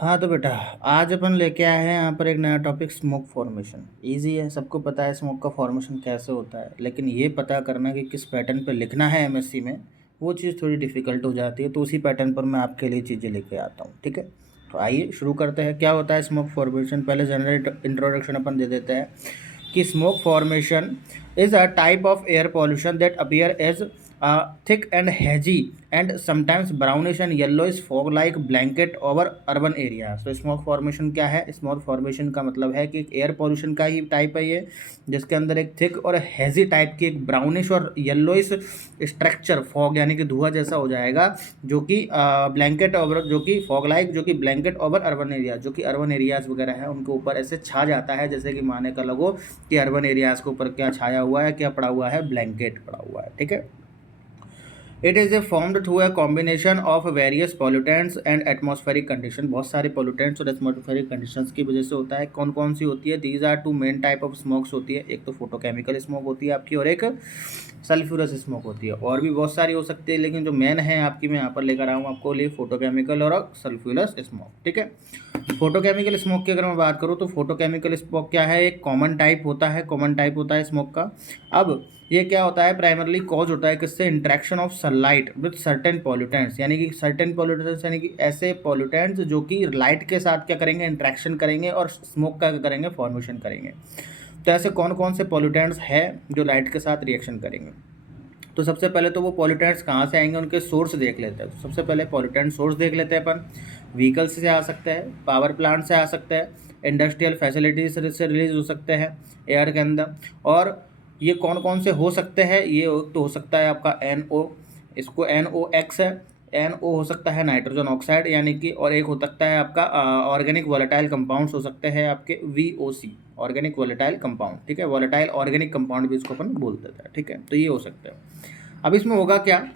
हाँ तो बेटा, आज अपन लेके आए हैं यहाँ पर एक नया टॉपिक, स्मोक फॉर्मेशन। इजी है, सबको पता है स्मोक का फॉर्मेशन कैसे होता है, लेकिन ये पता करना कि किस पैटर्न पे लिखना है एमएससी में, वो चीज़ थोड़ी डिफ़िकल्ट हो जाती है। तो उसी पैटर्न पर मैं आपके लिए चीज़ें लेके आता हूँ, ठीक है। तो आइए शुरू करते हैं। क्या होता है स्मोक फॉर्मेशन? पहले जनरल इंट्रोडक्शन अपन दे देते हैं कि smog formation is a type of air pollution that appear as thick and hazy and sometimes brownish and yellowish fog like blanket over urban areas। तो स्मोक फॉर्मेशन क्या है? Smog formation का मतलब है कि एक एयर पॉल्यूशन का ही type है ये, जिसके अंदर एक थिक और हैजी टाइप की एक ब्राउनिश और येलोइश स्ट्रक्चर फॉग यानी कि धुआं जैसा हो जाएगा, जो कि ब्लैंकेट ओवर, जो कि फॉग लाइक, जो कि ब्लैंकेट ओवर अर्बन एरिया, जो कि अर्बन एरियाज वगैरह है उनके ऊपर ऐसे छा जाता है। जैसे कि माने का लगो कि अर्बन एरियाज के ऊपर क्या छाया हुआ है, क्या पड़ा हुआ है? ब्लैंकेट पड़ा हुआ है, ठीक है। It is a formed through a combination of various pollutants and atmospheric condition. बहुत सारे पोल्यूटेंट्स और एटमॉस्फेरिक कंडीशंस की वजह से होता है। कौन कौन सी होती है? These are two main type of smogs होती है। एक तो फोटोकेमिकल स्मोक होती है आपकी, और एक सल्फ्यूरस स्मोक होती है। और भी बहुत सारी हो सकती है, लेकिन जो मेन है आपकी मैं यहाँ पर लेकर आया हूँ आपको लिए, फोटोकेमिकल और सल्फ्यूरस स्मोक, ठीक है। फोटोकेमिकल स्मोक की अगर मैं बात करूँ तो फोटोकेमिकल स्मोक क्या है? एक कॉमन टाइप होता है, कॉमन टाइप होता है स्मोक का। अब ये क्या होता है? प्राइमरली कॉज होता है किससे? Interaction of sunlight with certain pollutants, यानी कि सर्टेन पॉल्यूटेंट्स यानी कि ऐसे पॉल्यूटेंट्स जो कि लाइट के साथ क्या करेंगे? इंट्रैक्शन करेंगे और स्मोक का क्या करेंगे? फॉर्मेशन करेंगे। तो ऐसे कौन कौन से पॉल्यूटेंट्स हैं जो लाइट के साथ रिएक्शन करेंगे? तो सबसे पहले तो वो पॉल्यूटेंट्स कहाँ से आएंगे, उनके सोर्स देख लेते हैं। तो सबसे पहले पॉल्यूटेंट सोर्स देख लेते हैं अपन। व्हीकल्स से आ सकते हैं, पावर प्लांट से आ सकते हैं, इंडस्ट्रियल फैसिलिटीज से रिलीज हो सकते हैं एयर के अंदर। और ये कौन कौन से हो सकते हैं? ये तो हो सकता है आपका NO, इसको NOx है, NO हो सकता है नाइट्रोजन ऑक्साइड यानी कि, और एक हो सकता है आपका ऑर्गेनिक वॉलेटाइल कंपाउंड्स हो सकते हैं आपके VOC, ऑर्गेनिक वॉलेटाइल कंपाउंड, ठीक है। वॉलेटाइल ऑर्गेनिक कंपाउंड भी इसको अपन बोल देते हैं, ठीक है। तो ये हो सकते हैं। अब इसमें होगा क्या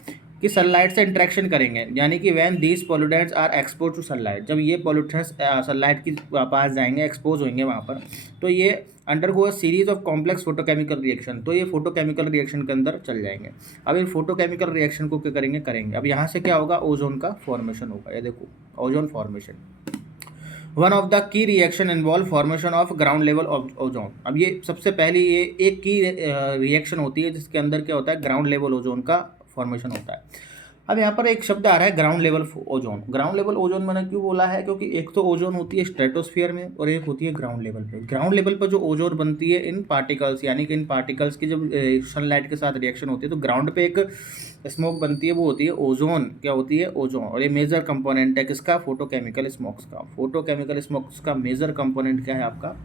कि सनलाइट से इंटरेक्शन करेंगे, यानी कि when these pollutants are expose to sunlight, जब ये पोल्यूटेंट्स सनलाइट की पास जाएंगे, एक्सपोज होंगे वहाँ पर, तो ये undergo a series of complex photochemical reaction, तो ये फोटोकेमिकल रिएक्शन के अंदर चल जाएंगे। अब इन फोटोकेमिकल रिएक्शन को क्या करेंगे? अब यहाँ से क्या होगा? ओजोन का फॉर्मेशन होगा। ये देखो, ozone formation, one of the key reaction involve formation of ground level of ozone. अब ये सबसे पहली ये एक की रिएक्शन होती है जिसके अंदर क्या होता है? ग्राउंड लेवल ओजोन का फॉर्मेशन होता है। अब यहाँ पर एक शब्द आ रहा है ground level ozone. Ground level ozone मैंने क्यों बोला है? क्योंकि एक तो ओजोन होती है स्ट्रेटोस्फीयर में और एक होती है ग्राउंड लेवल पे। ग्राउंड लेवल पर जो ओजोन बनती है इन पार्टिकल्स, यानी कि इन पार्टिकल्स की जब सनलाइट के साथ रिएक्शन होती है तो ग्राउंड पे एक स्मोक बनती है, वो होती है ओजोन। क्या होती है? ओजोन। और ये मेजर कंपोनेंट है किसका? फोटोकेमिकल स्मोक्स का। फोटोकेमिकल स्मोक्स का मेजर कंपोनेंट क्या है? आपका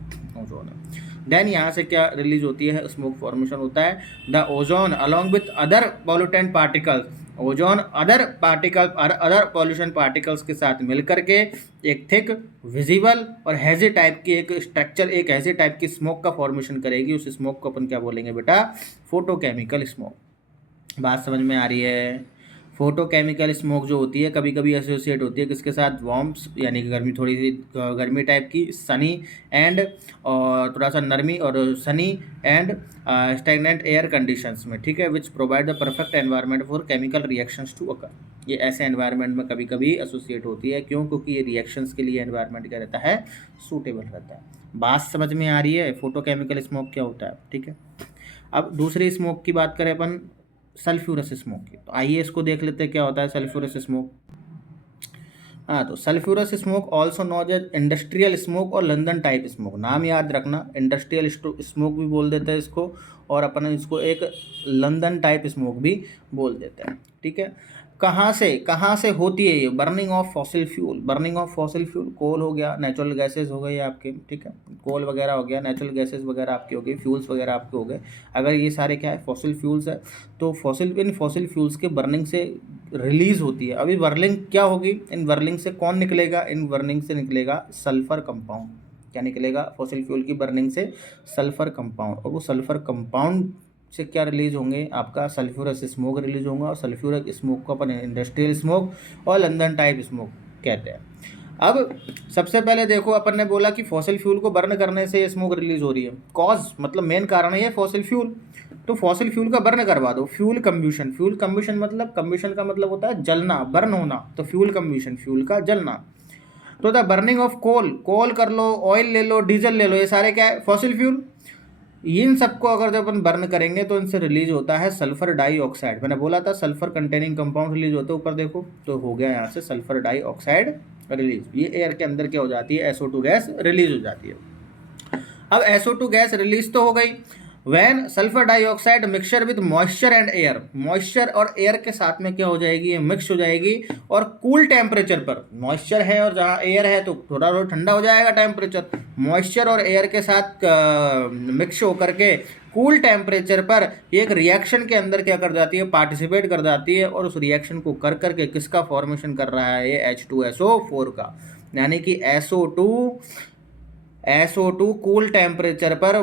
ओजोन है। देन यहाँ से क्या रिलीज होती है? स्मोक फॉर्मेशन होता है। The ozone along with other pollutant particles, ozone other particle, other pollution particles के साथ मिलकर के एक थिक, विजिबल और हैजी टाइप की एक स्ट्रक्चर, एक ऐसे टाइप की स्मोक का फॉर्मेशन करेगी। उस स्मोक को अपन क्या बोलेंगे बेटा? Photochemical smoke. बात समझ में आ रही है? फोटोकेमिकल स्मोक जो होती है कभी कभी एसोसिएट होती है किसके साथ? वार्म्स, यानी कि गर्मी, थोड़ी सी गर्मी टाइप की, सनी एंड, और थोड़ा सा नरमी और sunny and stagnant air conditions में, ठीक है, which provide the perfect environment for chemical reactions to occur. ये ऐसे एनवायरनमेंट में कभी कभी एसोसिएट होती है। क्यों? क्योंकि ये रिएक्शंस के लिए एनवायरनमेंट क्या रहता है? सूटेबल रहता है। बात समझ में आ रही है? फोटोकेमिकल स्मोक क्या होता है, ठीक है। अब दूसरी स्मोक की बात करें अपन, सल्फ्यूरस स्मोक की। तो आइए इसको देख लेते हैं क्या होता है सल्फ्यूरस स्मोक। हाँ, तो sulphurous smog also known as industrial smog और लंदन टाइप स्मोक। नाम याद रखना, इंडस्ट्रियल स्मोक भी बोल देते हैं इसको, और अपन इसको एक लंदन टाइप स्मोक भी बोल देते हैं, ठीक है। कहाँ से होती है ये? Burning of fossil fuel. Burning of fossil fuel, coal हो गया, नेचुरल गैसेज हो गए आपके, ठीक है, कोल वगैरह हो गया, नेचुरल गैसेज वगैरह आपके हो गए, फ्यूल्स वगैरह आपके हो गए। अगर ये सारे क्या है? फॉसिल फ्यूल्स है, तो इन फॉसिल फ्यूल्स के बर्निंग से रिलीज होती है। अभी बर्निंग क्या होगी? इन बर्निंग से कौन निकलेगा? इन बर्निंग से निकलेगा सल्फर कंपाउंड। क्या निकलेगा? फॉसिल फ्यूल की बर्निंग से सल्फर कंपाउंड, और वो सल्फर कंपाउंड से क्या रिलीज होंगे? आपका सल्फ्यूरस स्मोक रिलीज होगा। और सल्फ्यूरस स्मोक को अपन इंडस्ट्रियल स्मोक और लंदन टाइप स्मोक कहते हैं। अब सबसे पहले देखो, अपन ने बोला कि फॉसिल फ्यूल को बर्न करने से ये स्मोक रिलीज हो रही है। कॉज मतलब मेन कारण है ये फॉसिल फ्यूल। तो फॉसिल फ्यूल का बर्न करवा दो। फ्यूल कम्ब्यूशन, फ्यूल कम्ब्यूशन मतलब, कम्ब्यूशन का मतलब होता है जलना, बर्न होना। तो फ्यूल कम्ब्यूशन, फ्यूल का जलना। तो द बर्निंग ऑफ कोल कर लो, ऑयल ले लो, डीजल ले लो, ये सारे क्या है, फॉसिल फ्यूल। इन सबको अगर जब अपन बर्न करेंगे तो इनसे रिलीज होता है सल्फर डाइऑक्साइड। मैंने बोला था सल्फर कंटेनिंग कंपाउंड रिलीज होते हैं, ऊपर देखो तो हो गया यहाँ से सल्फर डाइऑक्साइड रिलीज। ये एयर के अंदर क्या हो जाती है, SO2 गैस रिलीज हो जाती है। अब SO2 गैस रिलीज तो हो गई, when sulphur dioxide mixture with moisture and air, moisture और एयर के साथ में क्या हो जाएगी, ये मिक्स हो जाएगी और कूल टेम्परेचर पर, मॉइस्चर है और जहाँ एयर है तो थोड़ा थोड़ा ठंडा हो जाएगा टेम्परेचर, मॉइस्चर और एयर के साथ मिक्स होकर के कूल टेम्परेचर पर एक रिएक्शन के अंदर क्या कर जाती है, पार्टिसिपेट कर जाती है, और उस रिएक्शन को कर करके किसका फॉर्मेशन कर रहा है, ये H2SO4 का, यानी कि SO2 कूल टेम्परेचर पर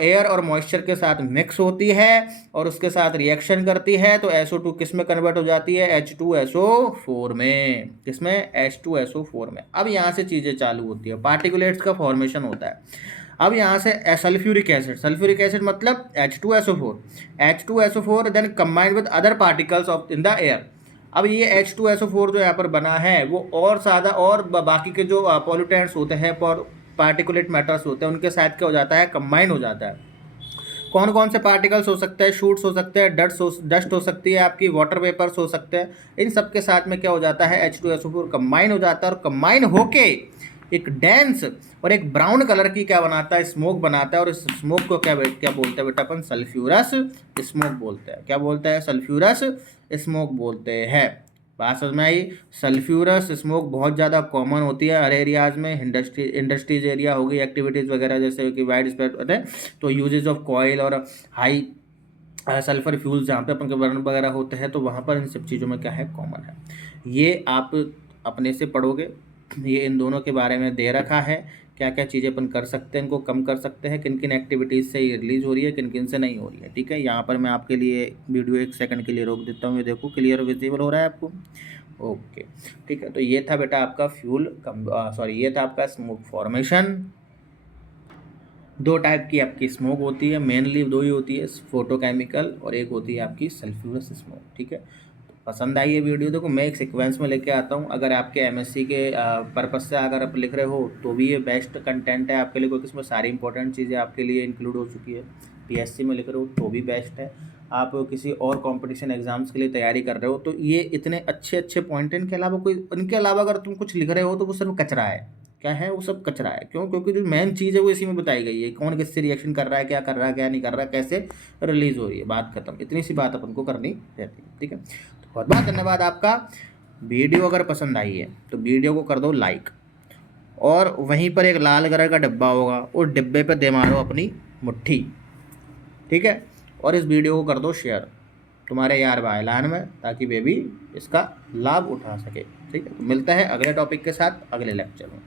एयर और मॉइस्चर के साथ मिक्स होती है और उसके साथ रिएक्शन करती है, तो SO2 किस में कन्वर्ट हो जाती है, H2SO4 में। किसमें, H2SO4 में। अब यहाँ से चीज़ें चालू होती है, पार्टिकुलेट्स का फॉर्मेशन होता है। अब यहाँ से सल्फ्यूरिक एसिड मतलब H2SO4 then combined with other particles of in the air. अब ये H2SO4 जो यहाँ पर बना है वो और ज़्यादा और बाकी के जो पॉल्यूटेंट्स होते हैं, पार्टिकुलेट मैटर्स होते हैं, उनके साथ क्या हो जाता है, कंबाइन हो जाता है। कौन कौन से पार्टिकल्स हो सकते हैं, शूट्स हो सकते हैं, डस्ट हो सकती है आपकी, वाटर वेपर्स हो सकते हैं, इन सब के साथ में क्या हो जाता है, H2SO4 कंबाइन हो जाता है, और कंबाइन होके एक डेंस और एक ब्राउन कलर की क्या बनाता है, स्मोक बनाता है। और इस स्मोक को क्या बोलते हैं बेटा अपन, सल्फ्यूरस स्मोक बोलते हैं। क्या बोलते हैं, सल्फ्यूरस स्मोक बोलते हैं। बात समझ में आई। सल्फ्यूरस स्मोक बहुत ज़्यादा कॉमन होती है हर एरियाज़ में, इंडस्ट्रीज एरिया हो गई, एक्टिविटीज़ वगैरह जैसे कि वाइड स्प्रेड होते हैं, तो यूजेज ऑफ कॉयल और हाई सल्फर फ्यूल्स जहाँ पे अपन के बर्न वगैरह होते हैं, तो वहाँ पर इन सब चीज़ों में क्या है, कॉमन है। ये आप अपने से पढ़ोगे, ये इन दोनों के बारे में दे रखा है, क्या क्या चीज़ें अपन कर सकते हैं, इनको कम कर सकते हैं, किन किन एक्टिविटीज़ से ये रिलीज़ हो रही है, किन किन से नहीं हो रही है। ठीक है, यहाँ पर मैं आपके लिए वीडियो 1 सेकंड के लिए रोक देता हूँ, ये देखो क्लियर विजिबल हो रहा है आपको। ओके, ठीक है, तो ये था बेटा आपका ये था आपका स्मोक फॉर्मेशन। 2 टाइप की आपकी स्मोक होती है, मेनली 2 ही होती है, फोटोकेमिकल और एक होती है आपकी सल्फ्यूरस स्मोक। ठीक है, पसंद आई ये वीडियो। देखो मैं एक सीक्वेंस में लेके आता हूँ, अगर आपके MSc के पर्पज़ से अगर आप लिख रहे हो तो भी ये बेस्ट कंटेंट है आपके लिए, क्योंकि इसमें सारी इंपॉर्टेंट चीज़ें आपके लिए इंक्लूड हो चुकी है। PSC में लिख रहे हो तो भी बेस्ट है, आप किसी और कंपटीशन एग्जाम्स के लिए तैयारी कर रहे हो तो ये इतने अच्छे अच्छे पॉइंट हैं। इनके अलावा अगर तुम कुछ लिख रहे हो तो वो सिर्फ कचरा है। क्या है, वो सब कचरा है। क्यों, क्योंकि जो मेन चीज़ है वो इसी में बताई गई है, कौन किससे रिएक्शन कर रहा है, क्या कर रहा है, क्या नहीं कर रहा है, कैसे रिलीज़ हो रही है, बात खत्म। इतनी सी बात अपन को करनी रहती है। ठीक है, बहुत बहुत धन्यवाद आपका। वीडियो अगर पसंद आई है तो वीडियो को कर दो लाइक, और वहीं पर एक लाल कलर का डिब्बा होगा, उस डिब्बे पे दे मारो अपनी मुट्ठी। ठीक है, और इस वीडियो को कर दो शेयर तुम्हारे यार भाईलान में, ताकि वे भी इसका लाभ उठा सके। ठीक है, तो मिलता है अगले टॉपिक के साथ अगले लेक्चर में।